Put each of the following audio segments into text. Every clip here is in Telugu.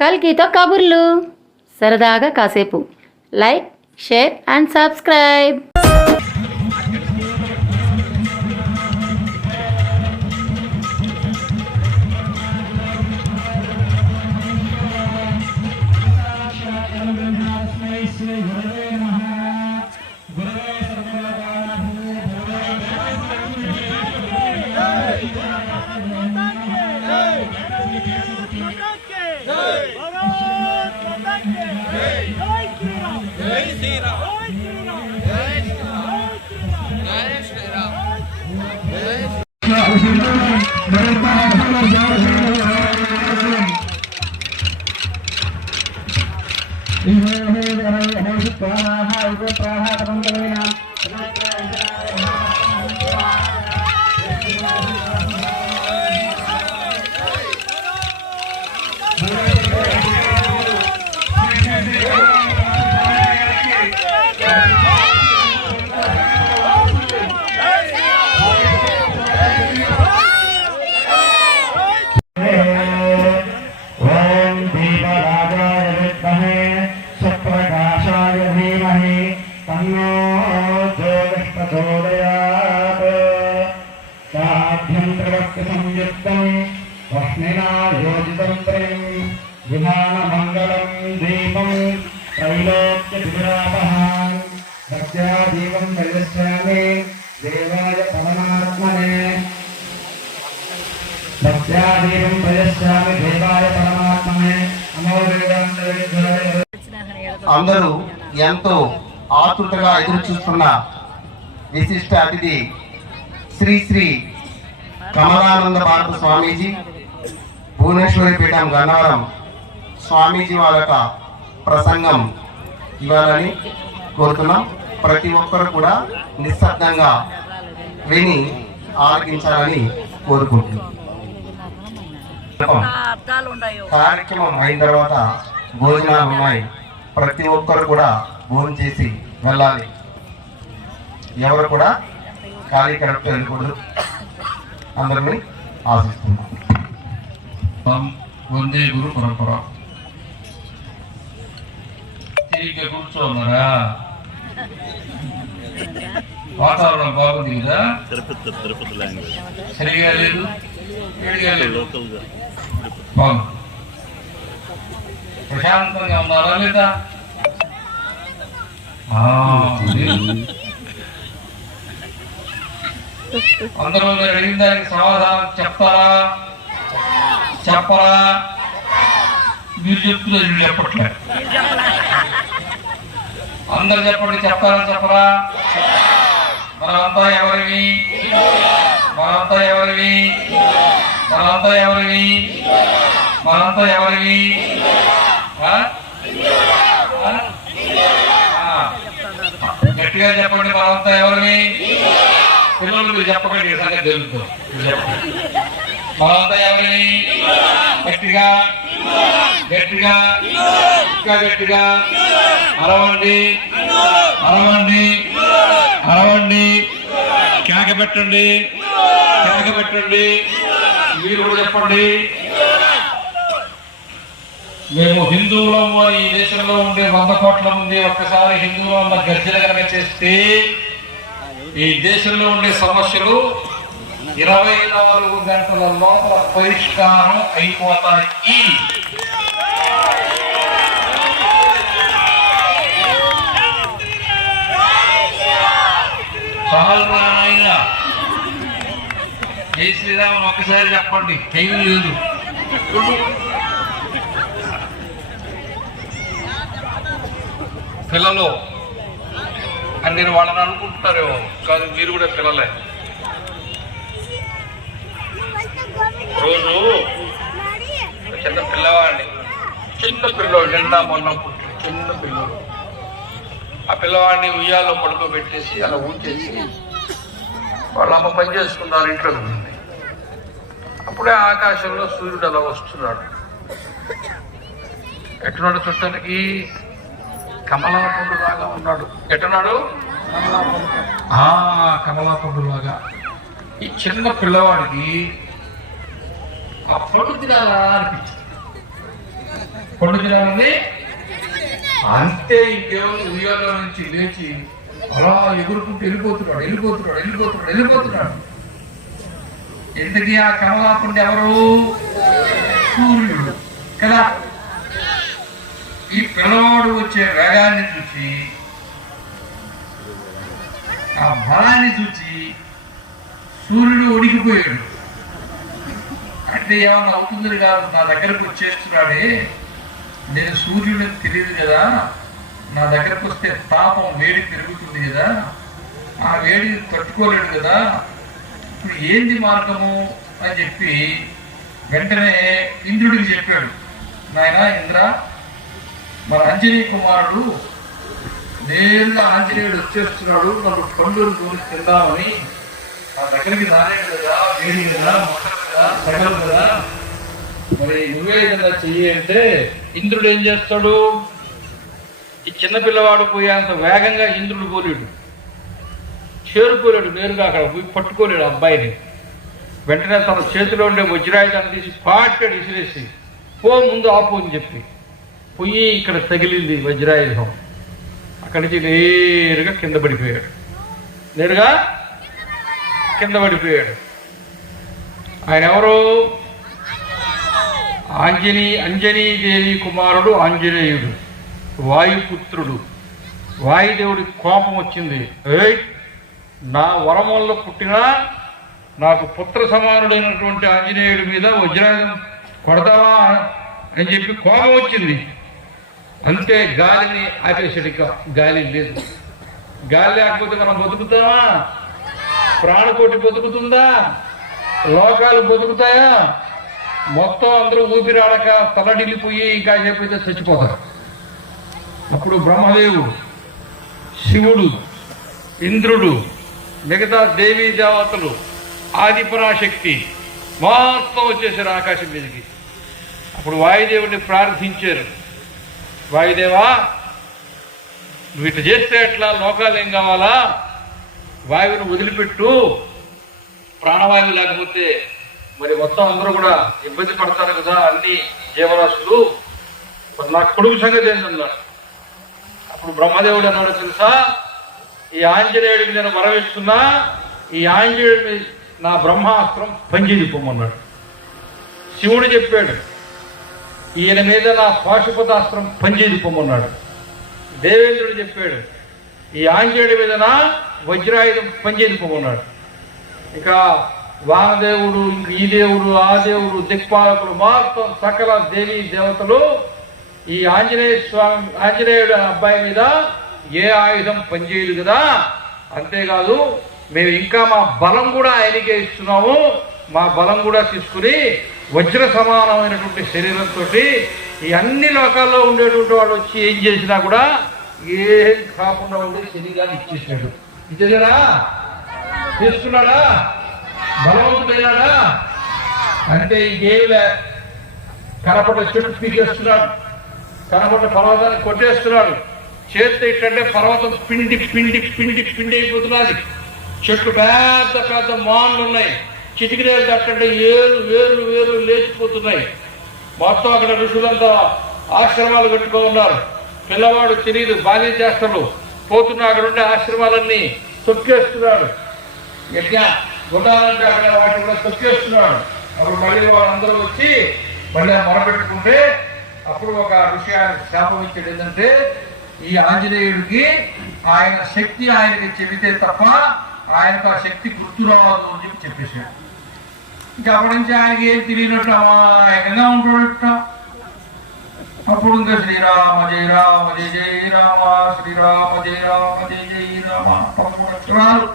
కల్కితో కబుర్లు. సరదాగా కాసేపు. Like share and subscribe. sin చూస్తున్న విశిష్ట అతిథి శ్రీ శ్రీ కమలానంద భారత స్వామీజీ భువనేశ్వరి పీఠం గన్నవరం స్వామీజీ వాళ్ళ యొక్క ప్రసంగం ఇవ్వాలని కోరుతున్నాం. ప్రతి ఒక్కరు కూడా నిశ్శబ్దంగా విని ఆలకించాలని కోరుకుంటున్నాం. కార్యక్రమం అయిన తర్వాత భోజనాలు ఉన్నాయి. ప్రతి ఒక్కరు కూడా భోజనం చేసి వెళ్ళాలి. ఎవరు కూడా కార్యకర్త అనుకోడు అందరినీ ఆశిస్తున్నాం. వందే గురు పరంపర. తిరిగి కూర్చోన్నారా వాతావరణం బాగుంది కదా? సరిగా లేదు? బాగుంది. ప్రశాంతంగా ఉన్నారా లేదా? అందరూ మీరు అడిగిన దానికి సమాధానం చెప్తారా చెప్పరా మీరు చెప్తున్నారు మీరు చెప్పట్లే. అందరు చెప్పండి చెప్తారా చెప్పరా మనంతా ఎవరివి? మనంతా ఎవరివి? మనంతా ఎవరివి? మనంతా ఎవరివి? గట్టిగా చెప్పండి మనంతా ఎవరివి? పిల్లలు మీరు చెప్పకండి ఈ సంగతి తెలుసు మనంతా ఎవరిని? గట్టిగా? గట్టిగా? ఇంకా గట్టిగా? అరవండి. అరవండి. అరవండి. కేక పెట్టండి కేక పెట్టండి మీరు కూడా చెప్పండి. మేము హిందువులము అని ఈ దేశంలో ఉండే వంద కోట్ల మంది ఒక్కసారి హిందువులు అన్న గర్జన కనుక చేస్తే ఈ దేశంలో ఉండే సమస్యలు ఇరవై నాలుగు గంటల లోపల పరిష్కారం అయిపోతాయి. ఆయన జై శ్రీరామ్ ఒకసారి చెప్పండి. టైం లేదు. పిల్లలు అని నేను వాళ్ళని అనుకుంటున్నారేమో కాదు మీరు కూడా పిల్లలే. రోజు చిన్న పిల్లవాడిని. చిన్న పిల్లోడు నిన్న మొన్న పుట్టి చిన్న పిల్లోడు. ఆ పిల్లవాడిని ఉయ్యాలో పడుకోబెట్టేసి అలా ఊచేసి వాళ్ళ అమ్మ పని చేసుకున్నారు ఇంట్లో ఉంది. అప్పుడే ఆకాశంలో సూర్యుడు అలా వస్తున్నాడు. ఎట్టున్నాడు చుట్టానికి కమలాపండులాగా ఉన్నాడు. ఎట్టున్నాడు? ఆ లాగా ఈ చిన్న పిల్లవాడికి ఆ పండు తినాలా అనిపించింది. పండు తినాలని అంతే ఇంకేమో ఉయ్యాల నుంచి లేచి అలా ఎగురుకుంటూ వెళ్ళిపోతున్నాడు వెళ్ళిపోతున్నాడు వెళ్ళిపోతున్నాడు వెళ్ళిపోతున్నాడు. ఎందుకు ఆ కమలాపండు ఎవరు? సూర్యుడు. కదా? ఈ పిల్లవాడు వచ్చే వేగాన్ని చూసి ఆ బలాన్ని చూసి సూర్యుడు ఉడికిపోయాడు. అంటే ఏమన్నా అవుతుంది కాదు నా దగ్గరకు వచ్చేస్తున్నాడే. నేను సూర్యుడిని తెలియదు కదా. నా దగ్గరకు వస్తే తాపం వేడి పెరుగుతుంది కదా. ఆ వేడి తట్టుకోలేడు కదా. ఇప్పుడు ఏంది మార్గము అని చెప్పి వెంటనే ఇంద్రుడికి చెప్పాడు. నాయన ఇంద్ర మన అంజనీ కుమారుడు నేరుగా ఆంజనేయుడు వచ్చేస్తున్నాడు నన్ను పండుగలు కొని తిందామని. ఆ దగ్గరికి రాలేడు కదా వేడి కదా కదా సగలు కదా. మరి నువ్వే కదా చెయ్యి అంటే ఇంద్రుడు ఏం చేస్తాడు? ఈ చిన్నపిల్లవాడు పోయేంత వేగంగా ఇంద్రుడు పోలేడు. చేరుకోలేడు నేరుగా అక్కడ పోయి పట్టుకోలేడు అబ్బాయిని. వెంటనే తన చేతిలో ఉండే వజ్రాయుధాన్ని తీసి పాటాడు ఇసిరేసి పో ముందు ఆపు అని చెప్పి. పొయ్యి ఇక్కడ తగిలింది వజ్రాయుధం. అక్కడి నుంచి నేరుగా కింద పడిపోయాడు. నేరుగా కింద పడిపోయాడు. ఆయన ఎవరు? ఆంజనీ అంజనీదేవి కుమారుడు ఆంజనేయుడు వాయుపుత్రుడు. వాయుదేవుడికి కోపం వచ్చింది. ఏయ్ నా వరం వల్ల పుట్టిన నాకు పుత్ర సమానుడైనటువంటి ఆంజనేయుడి మీద వజ్రాయుధం కొడతావా అని చెప్పి కోపం వచ్చింది. అంతే గాలిని ఆపేసాడు ఇక గాలి లేదు. గాలి లేకపోతే మనం బతుకుతామా? ప్రాణకోటి బతుకుతుందా? లోకాలు బతుకుతాయా? మొత్తం అందరూ ఊపిరాడక తలడిల్లిపోయి ఇంకా చెప్పైతే చచ్చిపోతారు. అప్పుడు బ్రహ్మదేవుడు శివుడు ఇంద్రుడు మిగతా దేవీ దేవతలు ఆదిపరాశక్తి మొత్తం వచ్చేసారు ఆకాశం మీదకి. అప్పుడు వాయుదేవుడిని ప్రార్థించారు. వాయుదేవా నువ్వు ఇట్లా చేస్తే ఎట్లా? లోకాలు ఏం కావాలా? వాయువుని వదిలిపెట్టు. ప్రాణవాయువు లేకపోతే మరి మొత్తం అందరూ కూడా ఇబ్బంది పడతారు కదా అన్ని జీవరాశులు. మరి నా కొడుకు సంగతి ఏంటన్నాడు అప్పుడు బ్రహ్మదేవుడు అన్నాడు తెలుసా? ఈ ఆంజనేయుడికి నేను వరవిస్తున్నా ఈ ఆంజనేయుడి నా బ్రహ్మాస్త్రం పనిచేసిపోమన్నాడు శివుడు చెప్పాడు ఈయన మీద నా పాశుపతాస్త్రం పనిచేసిపోమన్నాడు దేవేంద్రుడు చెప్పాడు ఈ ఆంజనేయుడి మీద నా వజ్రాయుధం పనిచేసిపోమన్నాడు ఇక వానదేవుడు ఇంక ఈ దేవుడు ఆ దేవుడు దిక్పాలకుడు మొత్తం సకల దేవి దేవతలు ఈ ఆంజనేయ స్వామి ఆంజనేయుడు అబ్బాయి మీద ఏ ఆయుధం పనిచేయదు కదా? అంతేకాదు మేము ఇంకా మా బలం కూడా ఆయనకే ఇస్తున్నాము మా బలం కూడా తీసుకుని వజ్ర సమానమైనటువంటి శరీరంతో ఈ అన్ని లోకాల్లో ఉండేటువంటి వాడు వచ్చి ఏం చేసినా కూడా ఏం కాకుండా ఉండే శరీరాన్ని ఇచ్చేసాడు? ఇచ్చేసారా తీసుకున్నాడా బలవంతుడైనాడా? అంటే ఇంకేమిలే కనపడ చెట్టు పీకేస్తున్నాడు. కనపడ పర్వతాన్ని కొట్టేస్తున్నాడు. చేస్తే ఇట్లంటే పర్వతం పిండి పిండి పిండి పిండి అయిపోతున్నది. చెట్లు పెద్ద పెద్ద మాన్లు ఉన్నాయి. చిటికిరేలు తట్టంటే ఏరు వేరు వేరు లేచిపోతున్నాయి. మొత్తం అక్కడ ఋషులంతా ఆశ్రమాలు కట్టుకో ఉన్నారు. పిల్లవాడు తెలియదు బాల్యం చేస్తాడు. పోతున్న అక్కడ ఉండే ఆశ్రమాలన్నీ తొక్కేస్తున్నాడు. యజ్ఞ గుండాలంటే అక్కడ వాటి కూడా తొక్కేస్తున్నాడు. అప్పుడు మళ్ళీ వాళ్ళందరూ వచ్చి మళ్ళీ మొరపెట్టుకుంటే అప్పుడు ఒక ఋషి ఆయన శాపం ఇచ్చాడు ఏంటంటే ఈ ఆంజనేయుడికి ఆయన శక్తి ఆయనకి చెబితే తప్ప ఆయనకు ఆ శక్తి గుర్తు రావద్దు అని చెప్పి చెప్పేశాడు. ఇంకా అప్పటి నుంచి ఆయనకి ఏం తెలియనట్టు అమాయకంగా ఉంటాడట అప్పుడు ఇంకా శ్రీరామ జయ రామ జయ జయ రామ శ్రీరామ జయ రామ జయ జయ రామ పదమూడు అక్షరాలు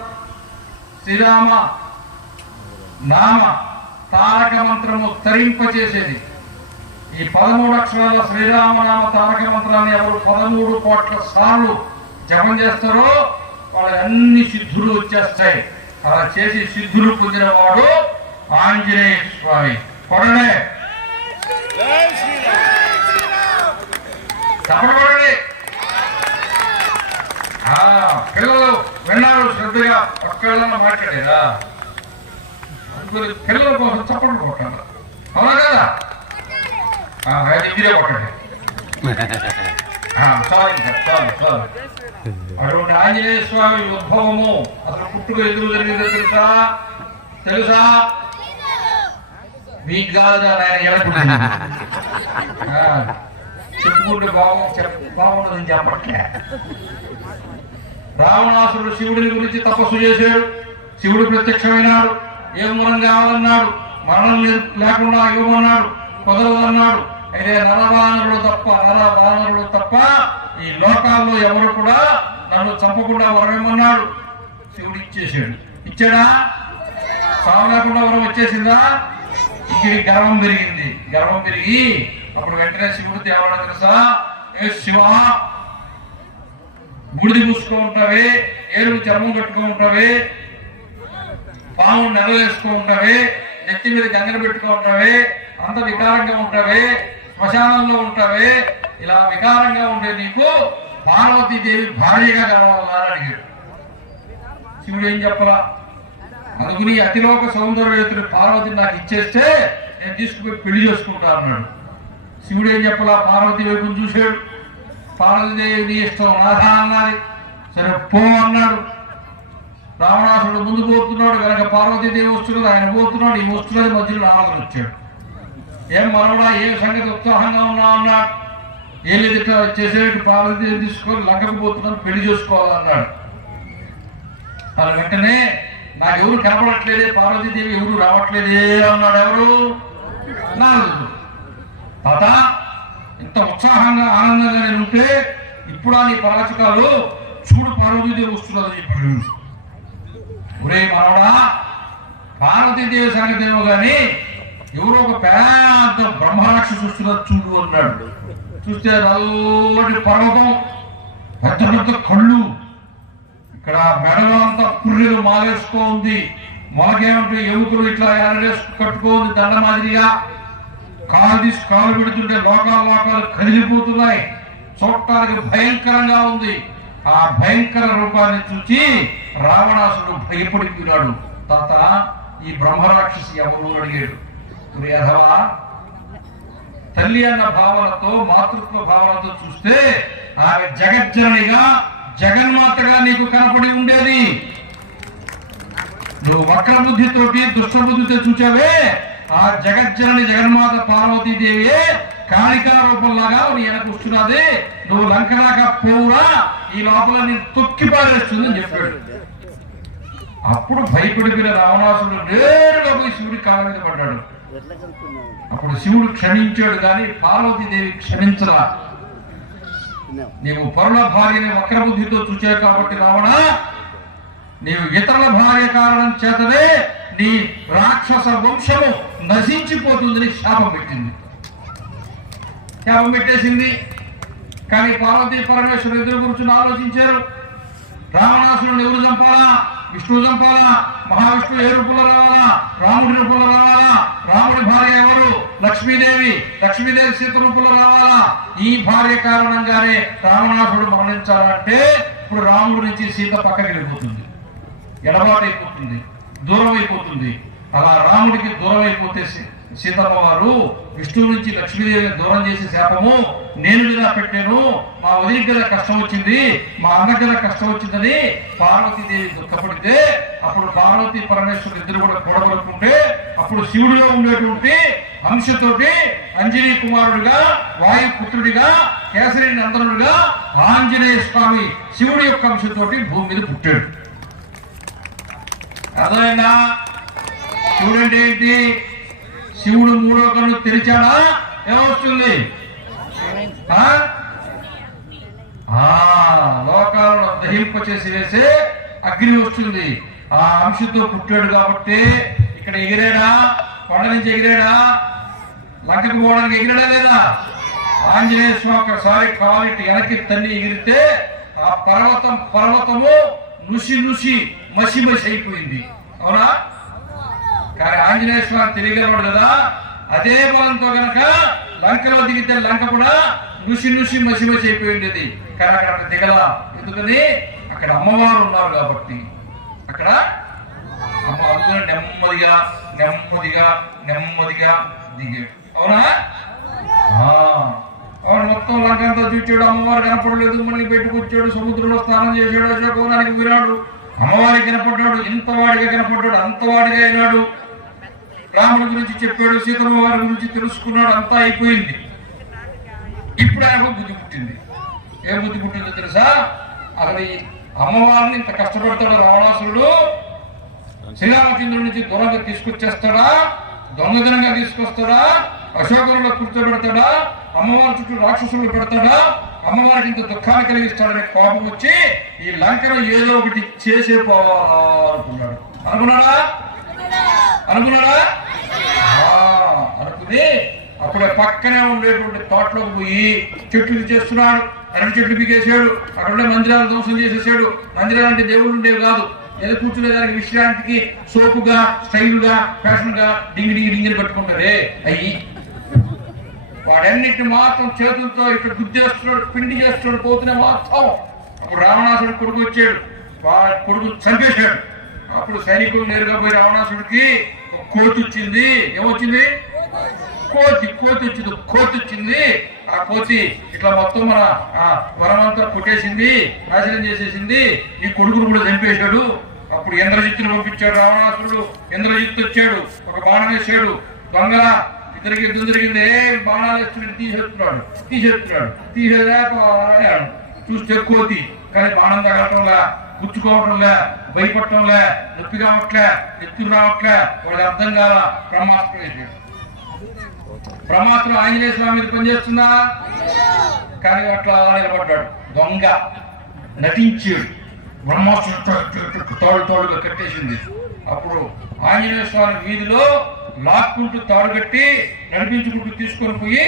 శ్రీరామ నామ తారక మంత్రము తరింపచేసేది ఈ పదమూడు అక్షరాల శ్రీరామనామ తారక మంత్రాన్ని ఎవరు పదమూడు కోట్ల సార్లు జపం చేస్తారో వాళ్ళ అన్ని సిద్ధులు వచ్చేస్తాయి అలా చేసి సిద్ధులు పొందిన వాడు ఆంజనేయ స్వామి. కొడలే తప్పకూడదు ఆ, పిల్లలు విన్నారు శ్రద్ధగా. పక్కన మాట్లాడేదా? పిల్లల కోసం చప్పట్లు కొట్టాలి అవునా కదా? మీరే కొట్టండి. అటువంటి ఆంజనేయ స్వామి ఉద్భవము. అసలు పుట్టుక ఎదురు జరిగిందో తెలుసా? తెలుసా? మీకు కాదు ఆయన చెప్పుకుంటే బాగు బాగుంటుందని చెప్పట్లే. రావణాసురుడు శివుడిని గురించి తపస్సు చేశాడు. శివుడు ప్రత్యక్షమైనాడు. ఏం మనం కావాలన్నాడు. మరణం లేకుండా ఇవ్వమన్నాడు. కుదరదన్నాడు అయితే నరవానరుడు తప్ప నరవానరుడు తప్ప ఈ లోకాల్లో ఎవరు కూడా నన్ను చంపకుండా వరమేమన్నాడు శివుడు ఇచ్చేసాడు ఇచ్చాడా? సాగు లేకుండా వరం వచ్చేసిందా? శివుడికి గర్వం పెరిగింది. గర్వం పెరిగి అప్పుడు వెంటనే శివుడు ఏమన్నా తెలుసా? ఏ శివ బూడిది పూసుకో ఉంటావే ఏరుడు చర్మం కట్టుకో ఉంటావే పాము నెల వేసుకో ఉంటావే నెత్తి మీద గంగలు పెట్టుకో ఉంటావే అంత వికారంగా ఉంటావే శ్మశానంలో ఉంటావే ఇలా వికారంగా ఉండే నీకు పార్వతీదేవి భార్యగా కలవాలని అడిగాడు. శివుడు ఏం చెప్పరా అందుకుని అతిలోక సౌందర్యతుడు పార్వతిని నాకు ఇచ్చేస్తే నేను తీసుకుపోయి పెళ్ళి చేసుకుంటా అన్నాడు. శివుడు ఏం చెప్పలా? పార్వతి వైపు చూశాడు. పార్వతీదేవి నీ ఇష్టం నాథా అన్నది. సరే పో అన్నాడు. రావణాసుడు ముందు పోతున్నాడు. కనుక పార్వతీదేవి వస్తున్నది ఆయన పోతున్నాడు. ఈ వస్తున్నది మధ్యలో రావణుడు వచ్చాడు. ఏం మనవడా? ఏ సంగతి? ఉత్సాహంగా ఉన్నా అన్నాడు. ఏం లేదు ఇట్లా చేసేటి పార్వతీదేవి తీసుకొని లంకకు పోతున్నాను పెళ్ళి చేసుకోవాలన్నాడు. వాళ్ళ వెంటనే నాకు ఎవరు కనపడట్లేదే పార్వతీదేవి ఎవరు రావట్లేదే అన్నాడు ఎవరు? నారదుడు. తాత ఇంత ఉత్సాహంగా ఆనందంగా నేను ఉంటే ఇప్పుడు నీ పరాచకాలు చూడు పార్వతీదేవి వస్తున్నది చెప్పాడు. ఒరే మనవడా పార్వతీదేవి సంగతి ఏమో కానీ ఎవరో ఒక పెద్ద బ్రహ్మరాక్షసు వస్తున్నది చూడు అన్నాడు. చూస్తే నల్లటి పర్వతం పెద్ద పెద్ద కళ్ళు ఇక్కడ మెడలో అంతా పుర్రెలు మాలేసుకో ఉంది. మొలకేమంటే ఎముకలు ఇట్లా ఎరడేసుకు కట్టుకోని దండ మాదిరిగా. కాలు తీసి కాలు పెడుతుంటే లోకాల లోకాలు కదిలిపోతున్నాయి. చూడటానికి భయంకరంగా ఉంది. ఆ భయంకర రూపాన్ని చూచి రావణాసుడు భయపడిపోయినాడు. తాత ఈ బ్రహ్మరాక్షసి ఎవరు అడిగాడు. అథవా తల్లి అన్న భావనతో మాతృత్వ భావనతో చూస్తే ఆమె జగజ్జననిగా జగన్మాతగా నీకు కనపడి ఉండేది. నువ్వు వక్ర బుద్ధితోటి దుష్ట చూచావే. ఆ జగజ్జనని జగన్మాత పార్వతీదేవి కాళికా రూపంలాగా నీ వెనక వస్తున్నది నువ్వు లంకలాగా పోవురా ఈ లోపల నేను తొక్కి పారేస్తుందని చెప్పాడు. అప్పుడు భయపడిపోయిన రావణాసుడు నేరుగా పోయి శివుడి కాళ్ళ మీద పడ్డాడు. అప్పుడు శివుడు క్షమించాడు కానీ పార్వతీదేవి క్షమించరా నీవు పరుల భార్యని వక్రబుద్ధితో చూచావు కాబట్టి రావణ నీవు ఇతరుల భార్య కారణం చేతనే నీ రాక్షస వంశము నశించిపోతుందని శాపం పెట్టింది. శాపం పెట్టేసింది. కానీ పార్వతీ పరమేశ్వరు ఎదురు గురించి ఆలోచించారు. రావణాసురుడు ఎవరు చంపాలా? విష్ణువు చంపాలా? మహావిష్ణువు ఏ రూపంలో రావాలా? రాముడి రూపంలో రావాలా? రాముడి భార్య ఎవరు? లక్ష్మీదేవి. లక్ష్మీదేవి సీత రూపంలో రావాలా? ఈ భార్య కారణంగానే రావణాసుడు మరణించాలంటే ఇప్పుడు రాముడి నుంచి సీత పక్కకి వెళ్ళిపోతుంది. ఎడబాటు అయిపోతుంది దూరం అయిపోతుంది అలా రాముడికి దూరం అయిపోతే సీతమ్మ వారు విష్ణువు నుంచి లక్ష్మీదేవిని దూరం చేసే శాపము నేను ఇలా పెట్టాను. మా వదిలికి కదా కష్టం వచ్చింది మా అన్న గల కష్టం వచ్చిందని పార్వతీదేవి దుఃఖపడితే అప్పుడు పార్వతి పరమేశ్వరుడు ఇద్దరు కూడా కూడబడుకుంటే అప్పుడు శివుడిలో ఉండేటువంటి అంశతోటి అంజనీ కుమారుడిగా వాయు పుత్రుడిగా కేసరి నందనుడిగా ఆంజనేయ స్వామి శివుడి యొక్క అంశతోటి భూమి మీద పుట్టాడు. అర్థమైందా? చూడండి ఏంటి? శివుడు మూడో కన్ను తెరిచాడా? ఏమొస్తుంది? ఆ? ఆ, లోకాలను దహింప చేసి వేసే అగ్ని వస్తుంది. ఆ అంశతో పుట్టాడు కాబట్టి ఇక్కడ ఎగిరాడా? కొండ నుంచి ఎగిరాడా? లంకకు పోవడానికి ఎగిరాడా లేదా? ఆంజనేయ స్వామి ఒకసారి కాలిటి వెనక్కి తల్లి ఎగిరితే ఆ పర్వతం పర్వతము నుసి నుసి మసి మసి అయిపోయింది. అవునా? కానీ ఆంజనేయ స్వామి తెలియగలవాడు కదా? అదే బలంతో గనక లంకలో దిగితే లంక కూడా నుసి నుసి మసి మసి అయిపోయింది కానీ అక్కడ దిగల. ఎందుకని? అక్కడ అమ్మవారు ఉన్నారు కాబట్టి. అక్కడ అమ్మ అందుకని నెమ్మదిగా నెమ్మదిగా నెమ్మదిగా దిగాడు అవునా? ఆ, వాడు మొత్తం లంకంతో చూచాడు అమ్మవారు కనపడలేదు. మళ్ళీ బయటకు సముద్రంలో స్నానం చేశాడు. అశోకవనానికి విరాడు అమ్మవారికి కనపడ్డాడు. ఇంత వాడిగా కనపడ్డాడు. అంత వాడిగా అయినాడు. రాముడి గురించి చెప్పాడు సీతమ్మ వారి గురించి తెలుసుకున్నాడు అంతా అయిపోయింది. ఇప్పుడు ఆయన బుద్ధి పుట్టింది. ఏ బుద్ధి పుట్టిందో తెలుసా? అసలు ఈ అమ్మవారిని ఇంత కష్టపడతాడు రావణాసురుడు? శ్రీరామచంద్రుడి నుంచి దూరంగా తీసుకొచ్చేస్తాడా? దొంగతనంగా తీసుకొస్తాడా? అశోకంలో కూర్చోబెడతాడా? అమ్మవారి చుట్టూ రాక్షసులు పెడతాడా? అమ్మవారికి ఇంత దుఃఖాన్ని కలిగిస్తాడనే కోపం వచ్చి ఈ లంకను ఏదో ఒకటి చేసే పోవాలా అనుకున్నాడు. అనుకున్నాడా? అనుకున్నాడా? అనుకుని అప్పుడే పక్కనే ఉండేటువంటి తోటలోకి పోయి చెట్లు చేస్తున్నాడు. ఎర్ర చెట్లు పీకేసాడు అక్కడ మందిరాలు ధ్వంసం చేసేసాడు. మందిరాలు అంటే దేవుడు ఉండేవి కాదు. ఏదో కూర్చునేదానికి విశ్రాంతికి సోపుగా స్టైల్గా ఫ్యాషన్గా డింగి డింగి డింగిని పెట్టుకుంటారే అయ్యి. వాడన్నిటిని మాత్రం చేతులతో ఇక్కడ గుద్దేస్తున్నాడు పిండి చేస్తున్నాడు పోతున్న మాత్రం. అప్పుడు రావణాసుడు కొడుకు వచ్చాడు. వాడు కొడుకు చంపేశాడు. అప్పుడు సైనికులు నేరుగా పోయి రావణాసుడికి కోతి వచ్చింది. ఏమొచ్చింది? కోతి కోతి వచ్చింది కోతి వచ్చింది. ఆ కోతి ఇట్లా మొత్తం మన ఆ వనమంతా కొట్టేసింది నాశనం చేసేసింది. ఈ కొడుకును కూడా చంపేశాడు. అప్పుడు ఇంద్రజిత్తును పంపించాడు రావణాసురుడు. ఇంద్రజిత్తు వచ్చాడు ఒక బాణం వేసాడు. దొంగల ఇద్దరికి యుద్ధం జరిగింది? ఏ బాణాలు వేస్తున్నాడు? తీసేస్తున్నాడు తీసేస్తున్నాడు. తీసేదాడు చూస్తే కోతి కానీ బాణం తగలటంలా గుచ్చుకోవడంలే భయపడటంలే నొప్పి కావట్లే ఎత్తులు రావట్లే వాళ్ళకి అర్థం కాల బ్రహ్మాస్త్రం వేసాడు. బ్రహ్మాస్త్రం ఆంజనేయ స్వామి మీద పనిచేస్తుందా కానీ అట్లా నిలబడ్డాడు. దొంగ నటించాడు. బ్రహ్మాస్త్రం తోడు తోడుగా కట్టేసింది. అప్పుడు ఆంజనేయ స్వామి వీధిలో లాక్కుంటూ తాడు కట్టి నడిపించుకుంటూ తీసుకొని పోయి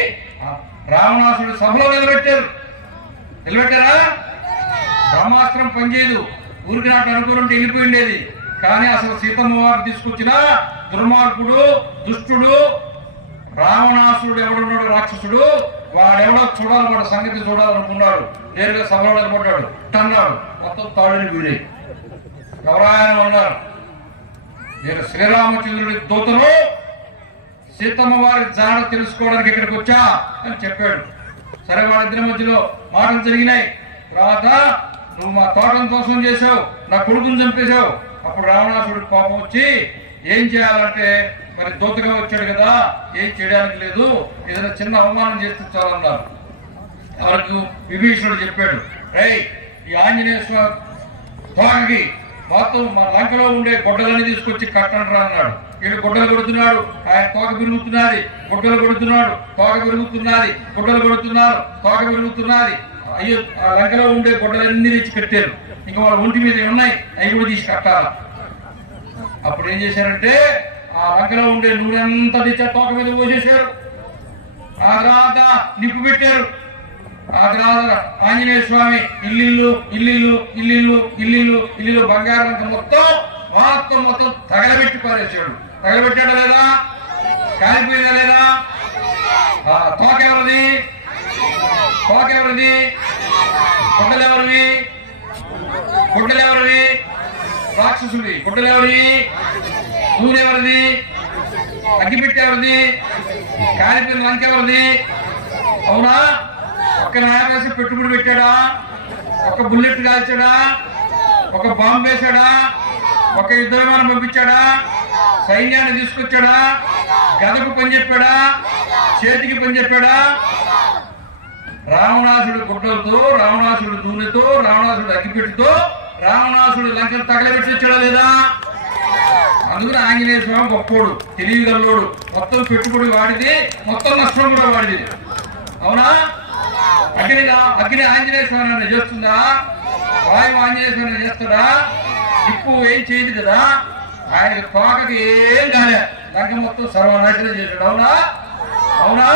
రావణాసుడు సభలో నిలబెట్టారు. నిలబెట్టారా? బ్రహ్మాస్త్రం పనిచేయదు. ఊరికి నాకు అనుకూలంటే వెళ్ళిపోయిండేది కానీ అసలు సీతమ్మ వారు తీసుకొచ్చిన దుర్మార్గుడు దుష్టుడు రావణాసురుడు ఎవడున్నాడు రాక్షసుడు వాడెవడో చూడాలి వాడు సంగతి చూడాలనుకున్నాడు. నేరుగా సభలో నిలబడ్డాడు. అన్నాడు మొత్తం తాడుని వీడే. ఎవరాయన ఉన్నారు? నేను శ్రీరామచంద్రుడి దూతను సీతమ్మ వారి జాడ తెలుసుకోవడానికి ఇక్కడికి వచ్చా అని చెప్పాడు. సరే వాళ్ళిద్దరి మధ్యలో మాటలు జరిగినాయి. తర్వాత నువ్వు మా తోటను కోసం చేసావు నా కొడుకుని చంపేశావు. అప్పుడు రావణాసుడు కోపం వచ్చి ఏం చేయాలంటే మరి దూతగా వచ్చాడు కదా ఏం చేయడానికి లేదు ఏదైనా చిన్న అవమానం చేస్తే చాలన్నారు. వాళ్ళకు విభీషణుడు చెప్పాడు రేయ్ ఈ ఆంజనేయ స్వామి తోకకి మొత్తం మన లంకలో ఉండే గొడ్డలని తీసుకొచ్చి కట్టండి రా అన్నాడు. వీళ్ళు గుడ్డలు కొడుతున్నాడు ఆయన తోక పెరుగుతున్నది గుడ్డలు కొడుతున్నాడు తోక పెరుగుతున్నది గుడ్డలు కొడుతున్నారు తోక పెరుగుతున్నది అయ్యో ఆ లంకలో ఉండే గుడ్డలన్నీ తెచ్చి కట్టారు. ఇంకా వాళ్ళ ఒంటి మీద ఉన్నాయి అవి కూడా తీసి కట్టాల? అప్పుడు ఏం చేశారంటే ఆ లంకలో ఉండే నూనెంతా తెచ్చి తోక మీద పోసేశారు. ఆ తర్వాత నిప్పు పెట్టారు. ఆ తర్వాత ఆంజనేయ స్వామి ఇల్లిల్లు ఇల్లిల్లు ఇల్లిల్లు ఇల్లిల్లు ఇల్లిల్లు బంగారం మొత్తం మొత్తం మొత్తం తగలబెట్టి పారేశాడు. తగలబెట్టాడు లేదా? కాలిపోయిందా లేదా? ఆ తోకెవరిది గుడ్డలెవరివి గుడ్డలెవరివి ఎవరివి? గుడ్డలు రాక్షసుడి ఎవరివి నూనె ఎవరిది అగ్గిపెట్టి ఎవరిది కాలిపోయిన లంక ఎవరిది అవునా? ఒక నాయకేసి పెట్టుబడి పెట్టాడా? ఒక బుల్లెట్ కాల్చాడా? ఒక బాంబు వేశాడా? ఒక యుద్ధ విమానం పంపించాడా? సైన్యాన్ని తీసుకొచ్చాడా? గదకు పని చెప్పాడా? చేతికి పని చెప్పాడా? రావణాసుడు గుడ్డలతో రావణాసుడు నూనెతో రావణాసుడు అగ్గిపెట్టుతో రావణాసుడు లంకను తగలబెట్టి వచ్చాడా లేదా? అందుకని ఆంజనేయ స్వామి గొప్పోడు తెలివిగల్లోడు మొత్తం పెట్టుబడి వాడిది మొత్తం నష్టం కూడా వాడిది. అవునా? అగ్ని అగ్ని ఆంజనేయ స్వామి చేస్తుందా? వాయువు ఆంజనేయ స్వామి చేస్తుందా చేస్తాడా? ఏం చేయదు కదా. ఆయన తోకకి ఏం కాలే. దానికి మొత్తం సర్వనాశనం చేశాడు. అవునా? అవునా?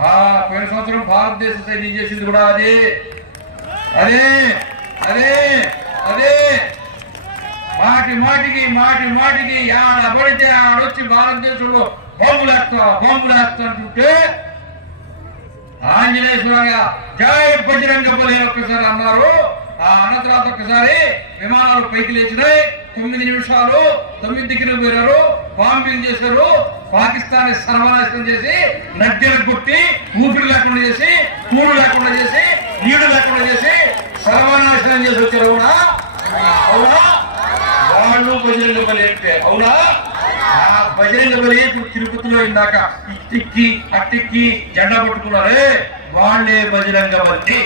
ఆ పోయిన సంవత్సరం భారతదేశ సైన్యం చేసింది కూడా అదే. అదే. అదే. అదే. మాటి మాటికి మాటి మాటికి ఆడ పడితే ఆడొచ్చి భారతదేశంలో బాంబులు వేస్తా బాంబులు వేస్తా అంటుంటే ఆంజనేయ జై బజరంగ బలి ఒక్కసారి అన్నారు. ఆ అన్న తర్వాత ఒక్కసారి విమానాలు పైకి లేచినాయి. తొమ్మిది నిమిషాలు తొమ్మిది దిక్కులు పోయినారు. బాంబింగ్ చేశారు. పాకిస్తాన్ సర్వనాశనం చేసి నడ్డెలు కొట్టి ఊపిరి లేకుండా చేసి కూడు లేకుండా చేసి చేసి వచ్చారు కూడా. అవునా? వాళ్ళు బజరంగ బలి అంటే అవునా? ఆ బజరంగ బలి ఇప్పుడు తిరుపతిలో ఇందాక ఇట్టిక్కి అట్టిక్కి జెండా పట్టుకున్నారే వాళ్ళే బజరంగ బలి.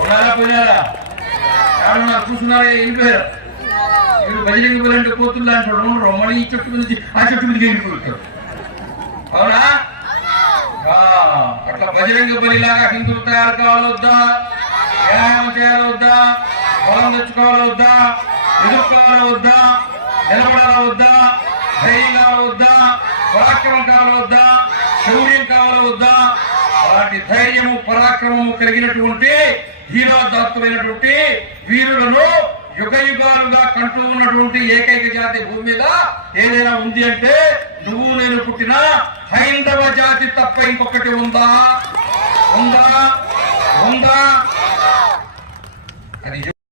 ఉన్నారా పోయినారా? ఎవరన్నా కూర్చున్నారా వెళ్ళిపోయారు మీరు బజరంగ బలి అంటే కోతులు అంటాడు రమ్మని ఈ చెట్టు నుంచి ఆ చెట్టు మీదకి వెళ్ళిపోతారు అవునా? అట్లా బజరంగ బలిలాగా హిందువులు తయారు కావాలొద్దా? వద్దా చేయాలొద్దా? పొలం వద్దా వద్దా? ఎదుర్కోవాలా వద్దా? నిలబడాలా వద్దా? ధైర్యం కావాలా వద్దా? పరాక్రమం కావాలా వద్దా? శౌర్యం కావాలా వద్దా? అలాంటి ధైర్యము పరాక్రమము కలిగినటువంటి ధీరోదాత్తమైనటువంటి వీరులను యుగ యుగాలుగా కంటూ ఉన్నటువంటి ఏకైక జాతి భూమి మీద ఏదైనా ఉంది అంటే నువ్వు నేను పుట్టిన హైందవ జాతి తప్ప ఇంకొకటి ఉందా? ఉందా? ఉందా?